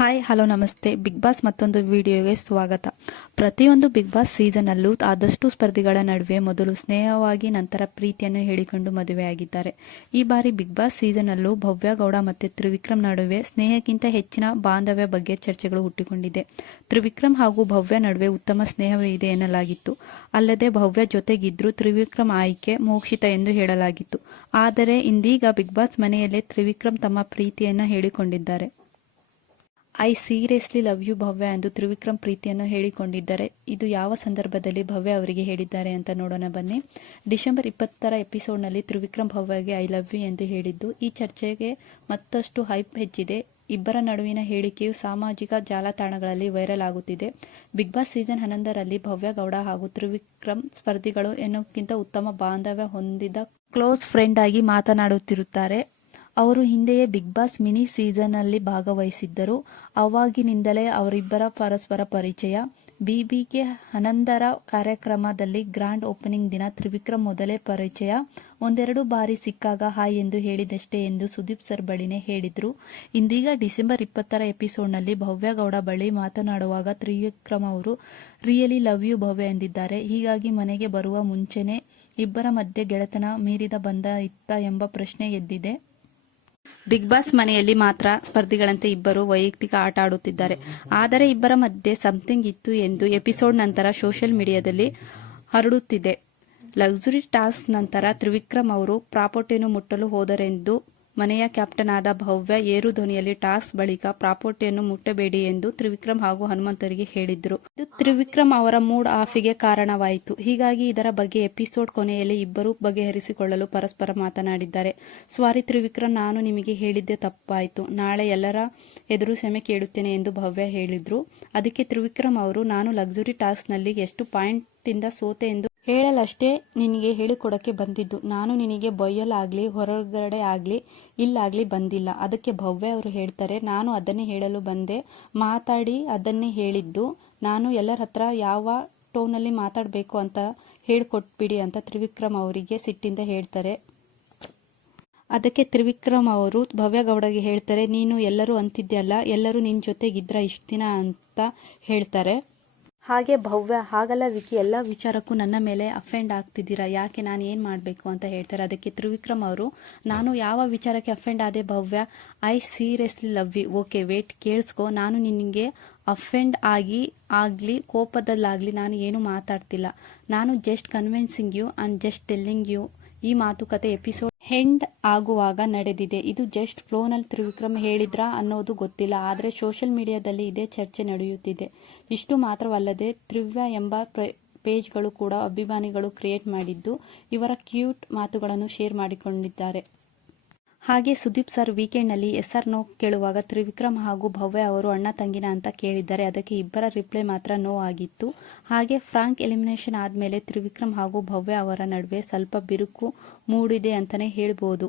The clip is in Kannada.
ಹಾಯ್, ಹಲೋ, ನಮಸ್ತೆ. ಬಿಗ್ ಬಾಸ್ ಮತ್ತೊಂದು ವಿಡಿಯೋಗೆ ಸ್ವಾಗತ. ಪ್ರತಿಯೊಂದು ಬಿಗ್ ಬಾಸ್ ಸೀಸನಲ್ಲೂ ಆದಷ್ಟು ಸ್ಪರ್ಧಿಗಳ ನಡುವೆ ಮೊದಲು ಸ್ನೇಹವಾಗಿ ನಂತರ ಪ್ರೀತಿಯನ್ನು ಹೇಳಿಕೊಂಡು ಮದುವೆಯಾಗಿದ್ದಾರೆ ಈ ಬಾರಿ ಬಿಗ್ ಬಾಸ್ ಸೀಸನಲ್ಲೂ ಭವ್ಯ ಗೌಡ ಮತ್ತು ತ್ರಿವಿಕ್ರಮ್ ನಡುವೆ ಸ್ನೇಹಕ್ಕಿಂತ ಹೆಚ್ಚಿನ ಬಾಂಧವ್ಯ ಬಗ್ಗೆ ಚರ್ಚೆಗಳು ಹುಟ್ಟಿಕೊಂಡಿದೆ. ತ್ರಿವಿಕ್ರಮ್ ಹಾಗೂ ಭವ್ಯ ನಡುವೆ ಉತ್ತಮ ಸ್ನೇಹವಿದೆ ಎನ್ನಲಾಗಿತ್ತು. ಅಲ್ಲದೆ ಭವ್ಯ ಜೊತೆಗಿದ್ರೂ ತ್ರಿವಿಕ್ರಮ್ ಆಯ್ಕೆ ಮೋಕ್ಷಿತ ಎಂದು ಹೇಳಲಾಗಿತ್ತು. ಆದರೆ ಇಂದೀಗ ಬಿಗ್ ಬಾಸ್ ಮನೆಯಲ್ಲೇ ತ್ರಿವಿಕ್ರಮ್ ತಮ್ಮ ಪ್ರೀತಿಯನ್ನು ಹೇಳಿಕೊಂಡಿದ್ದಾರೆ. I seriously love you Bhavya ಎಂದು ತ್ರಿವಿಕ್ರಮ್ ಪ್ರೀತಿಯನ್ನು ಹೇಳಿಕೊಂಡಿದ್ದಾರೆ. ಇದು ಯಾವ ಸಂದರ್ಭದಲ್ಲಿ ಭವ್ಯ ಅವರಿಗೆ ಹೇಳಿದ್ದಾರೆ ಅಂತ ನೋಡೋಣ ಬನ್ನಿ. ಡಿಸೆಂಬರ್ ಇಪ್ಪತ್ತರ ಎಪಿಸೋಡ್ನಲ್ಲಿ ತ್ರಿವಿಕ್ರಮ್ ಭವ್ಯಗೆ ಐ ಲವ್ ಯು ಎಂದು ಹೇಳಿದ್ದು, ಈ ಚರ್ಚೆಗೆ ಮತ್ತಷ್ಟು ಹೈಪ್ ಹೆಚ್ಚಿದೆ. ಇಬ್ಬರ ನಡುವಿನ ಹೇಳಿಕೆಯು ಸಾಮಾಜಿಕ ಜಾಲತಾಣಗಳಲ್ಲಿ ವೈರಲ್ ಆಗುತ್ತಿದೆ. ಬಿಗ್ ಬಾಸ್ ಸೀಸನ್ ಹನ್ನೊಂದರಲ್ಲಿ ಭವ್ಯ ಗೌಡ ಹಾಗೂ ತ್ರಿವಿಕ್ರಮ್ ಸ್ಪರ್ಧಿಗಳು ಎನ್ನುವುದಕ್ಕಿಂತ ಉತ್ತಮ ಬಾಂಧವ್ಯ ಹೊಂದಿದ ಕ್ಲೋಸ್ ಫ್ರೆಂಡ್ ಆಗಿ ಮಾತನಾಡುತ್ತಿರುತ್ತಾರೆ. ಅವರು ಹಿಂದೆಯೇ ಬಿಗ್ ಬಾಸ್ ಮಿನಿ ಸೀಸನ್ನಲ್ಲಿ ಭಾಗವಹಿಸಿದ್ದರು. ಅವಾಗಿನಿಂದಲೇ ಅವರಿಬ್ಬರ ಪರಸ್ಪರ ಪರಿಚಯ. ಬಿಬಿಕೆ ಹನಂದರ ಕಾರ್ಯಕ್ರಮದಲ್ಲಿ ಗ್ರ್ಯಾಂಡ್ ಓಪನಿಂಗ್ ದಿನ ತ್ರಿವಿಕ್ರಮ್ ಮೊದಲೇ ಪರಿಚಯ. ಒಂದೆರಡು ಬಾರಿ ಸಿಕ್ಕಾಗ ಹಾಯ್ ಎಂದು ಹೇಳಿದಷ್ಟೇ ಎಂದು ಸುದೀಪ್ ಸರ್ ಬಳಿನೇ ಹೇಳಿದ್ರು. ಇಂದೀಗ ಡಿಸೆಂಬರ್ ಇಪ್ಪತ್ತರ ಎಪಿಸೋಡ್ನಲ್ಲಿ ಭವ್ಯಗೌಡ ಬಳಿ ಮಾತನಾಡುವಾಗ ತ್ರಿವಿಕ್ರಮ್ ಅವರು, ರಿಯಲಿ ಲವ್ ಯು ಭವ್ಯ ಎಂದಿದ್ದಾರೆ. ಹೀಗಾಗಿ ಮನೆಗೆ ಬರುವ ಮುಂಚೆನೇ ಇಬ್ಬರ ಮಧ್ಯೆ ಗೆಳೆತನ ಮೀರಿದ ಬಂದ ಇತ್ತ ಎಂಬ ಪ್ರಶ್ನೆ ಎದ್ದಿದೆ. ಬಿಗ್ ಬಾಸ್ ಮನೆಯಲ್ಲಿ ಮಾತ್ರ ಸ್ಪರ್ಧಿಗಳಂತೆ ಇಬ್ಬರು ವೈಯಕ್ತಿಕ ಆಟ ಆಡುತ್ತಿದ್ದಾರೆ. ಆದರೆ ಇಬ್ಬರ ಮಧ್ಯೆ ಸಮಥಿಂಗ್ ಇತ್ತು ಎಂದು ಎಪಿಸೋಡ್ ನಂತರ ಸೋಷಿಯಲ್ ಮೀಡಿಯಾದಲ್ಲಿ ಹರಡುತ್ತಿದೆ. ಲಕ್ಸುರಿ ಟಾಸ್ಕ್ ನಂತರ ತ್ರಿವಿಕ್ರಮ್ ಅವರು ಪ್ರಾಪರ್ಟಿಯನ್ನು ಮುಟ್ಟಲು ಹೋದರೆಂದು ಮನೆಯ ಕ್ಯಾಪ್ಟನ್ ಆದ ಭವ್ಯ ಏರು ಧ್ವನಿಯಲ್ಲಿ ಟಾಸ್ ಬಳಿಕ ಪ್ರಾಪರ್ಟಿಯನ್ನು ಮುಟ್ಟಬೇಡಿ ಎಂದು ತ್ರಿವಿಕ್ರಮ್ ಹಾಗೂ ಹನುಮಂತರಿಗೆ ಹೇಳಿದ್ರು. ಇದು ತ್ರಿವಿಕ್ರಮ್ ಅವರ ಮೂಡ್ ಆಫಿಗೆ ಕಾರಣವಾಯಿತು. ಹೀಗಾಗಿ ಇದರ ಬಗ್ಗೆ ಎಪಿಸೋಡ್ ಕೊನೆಯಲ್ಲಿ ಇಬ್ಬರು ಬಗೆಹರಿಸಿಕೊಳ್ಳಲು ಪರಸ್ಪರ ಮಾತನಾಡಿದ್ದಾರೆ. ಸ್ವಾರಿ ತ್ರಿವಿಕ್ರಮ್, ನಾನು ನಿಮಗೆ ಹೇಳಿದ್ದೆ ತಪ್ಪಾಯಿತು. ನಾಳೆ ಎಲ್ಲರ ಎದುರು ಸೆಮೆ ಕೇಳುತ್ತೇನೆ ಎಂದು ಭವ್ಯ ಹೇಳಿದ್ರು. ಅದಕ್ಕೆ ತ್ರಿವಿಕ್ರಮ್ ಅವರು, ನಾನು ಲಕ್ಸುರಿ ಟಾಸ್ಕ್ನಲ್ಲಿ ಎಷ್ಟು ಪಾಯಿಂಟಿಂದ ಸೋತೆ ಎಂದು ಹೇಳಲಷ್ಟೇ ನಿನಗೆ ಹೇಳಿಕೊಡಕ್ಕೆ ಬಂದಿದ್ದು. ನಾನು ನಿನಗೆ ಬೊಯ್ಯಲಾಗಲಿ, ಹೊರಗಡೆ ಆಗಲಿ, ಇಲ್ಲಾಗಲಿ ಬಂದಿಲ್ಲ. ಅದಕ್ಕೆ ಭವ್ಯ ಅವರು ಹೇಳ್ತಾರೆ, ನಾನು ಅದನ್ನೇ ಹೇಳಲು ಬಂದೆ. ಮಾತಾಡಿ ಅದನ್ನೇ ಹೇಳಿದ್ದು. ನಾನು ಎಲ್ಲರ ಹತ್ರ ಯಾವ ಟೋನಲ್ಲಿ ಮಾತಾಡಬೇಕು ಅಂತ ಹೇಳಿಕೊಟ್ಬಿಡಿ ಅಂತ ತ್ರಿವಿಕ್ರಮ್ ಅವರಿಗೆ ಸಿಟ್ಟಿಂದ ಹೇಳ್ತಾರೆ. ಅದಕ್ಕೆ ತ್ರಿವಿಕ್ರಮ್ ಅವರು ಭವ್ಯ ಗೌಡಗೆ ಹೇಳ್ತಾರೆ, ನೀನು ಎಲ್ಲರೂ ಅಂತಿದ್ಯಲ್ಲ, ಎಲ್ಲರೂ ನಿನ್ನ ಜೊತೆಗಿದ್ರ ಇಷ್ಟು ದಿನ ಅಂತ ಹೇಳ್ತಾರೆ. ಹಾಗೆ ಭವ್ಯ, ಹಾಗಲ್ಲ ವಿಕಿ, ಎಲ್ಲ ವಿಚಾರಕ್ಕೂ ನನ್ನ ಮೇಲೆ ಅಫೆಂಡ್ ಆಗ್ತಿದ್ದೀರಾ? ಯಾಕೆ ನಾನು ಏನು ಮಾಡಬೇಕು ಅಂತ ಹೇಳ್ತಾರೆ. ಅದಕ್ಕೆ ತ್ರಿವಿಕ್ರಮ್ ಅವರು, ನಾನು ಯಾವ ವಿಚಾರಕ್ಕೆ ಅಫೆಂಡ್ ಆದೆ Bhavya? I seriously love you okay wait ಕೇಳಿಸ್ಕೊ. ನಾನು ನಿನಗೆ ಅಫೆಂಡ್ ಆಗಿ, ಆಗಲಿ, ಕೋಪದಲ್ಲಾಗಲಿ ನಾನು ಏನು ಮಾತಾಡ್ತಿಲ್ಲ. ನಾನು just convincing you and just telling you ಈ ಮಾತುಕತೆ ಎಪಿಸೋಡ್ ಹೆಂಡ್ ಆಗುವಾಗ ನಡೆದಿದೆ. ಇದು ಜಸ್ಟ್ ಫ್ಲೋನಲ್ಲಿ ತ್ರಿವಿಕ್ರಮ್ ಹೇಳಿದ್ರಾ ಅನ್ನೋದು ಗೊತ್ತಿಲ್ಲ. ಆದರೆ ಸೋಷಿಯಲ್ ಮೀಡಿಯಾದಲ್ಲಿ ಇದೇ ಚರ್ಚೆ ನಡೆಯುತ್ತಿದೆ. ಇಷ್ಟು ಮಾತ್ರವಲ್ಲದೆ ತ್ರಿವ್ಯ ಎಂಬ ಪೇಜ್ಗಳು ಕೂಡ ಅಭಿಮಾನಿಗಳು ಕ್ರಿಯೇಟ್ ಮಾಡಿದ್ದು ಇವರ ಕ್ಯೂಟ್ ಮಾತುಗಳನ್ನು ಶೇರ್ ಮಾಡಿಕೊಂಡಿದ್ದಾರೆ. ಹಾಗೆ ಸುದೀಪ್ ಸರ್ ವೀಕೆಂಡ್ನಲ್ಲಿ ಎಸ್ ಆರ್ ನೋ ಕೇಳುವಾಗ ತ್ರಿವಿಕ್ರಮ್ ಹಾಗೂ ಭವ್ಯ ಅವರು ಅಣ್ಣ ತಂಗಿನ ಅಂತ ಕೇಳಿದ್ದಾರೆ. ಅದಕ್ಕೆ ಇಬ್ಬರ ರಿಪ್ಲೈ ಮಾತ್ರ ನೋ ಆಗಿತ್ತು. ಹಾಗೆ ಫ್ರಾಂಕ್ ಎಲಿಮಿನೇಷನ್ ಆದಮೇಲೆ ತ್ರಿವಿಕ್ರಮ್ ಹಾಗೂ ಭವ್ಯ ಅವರ ನಡುವೆ ಸ್ವಲ್ಪ ಬಿರುಕು ಮೂಡಿದೆ ಅಂತಲೇ ಹೇಳ್ಬೋದು.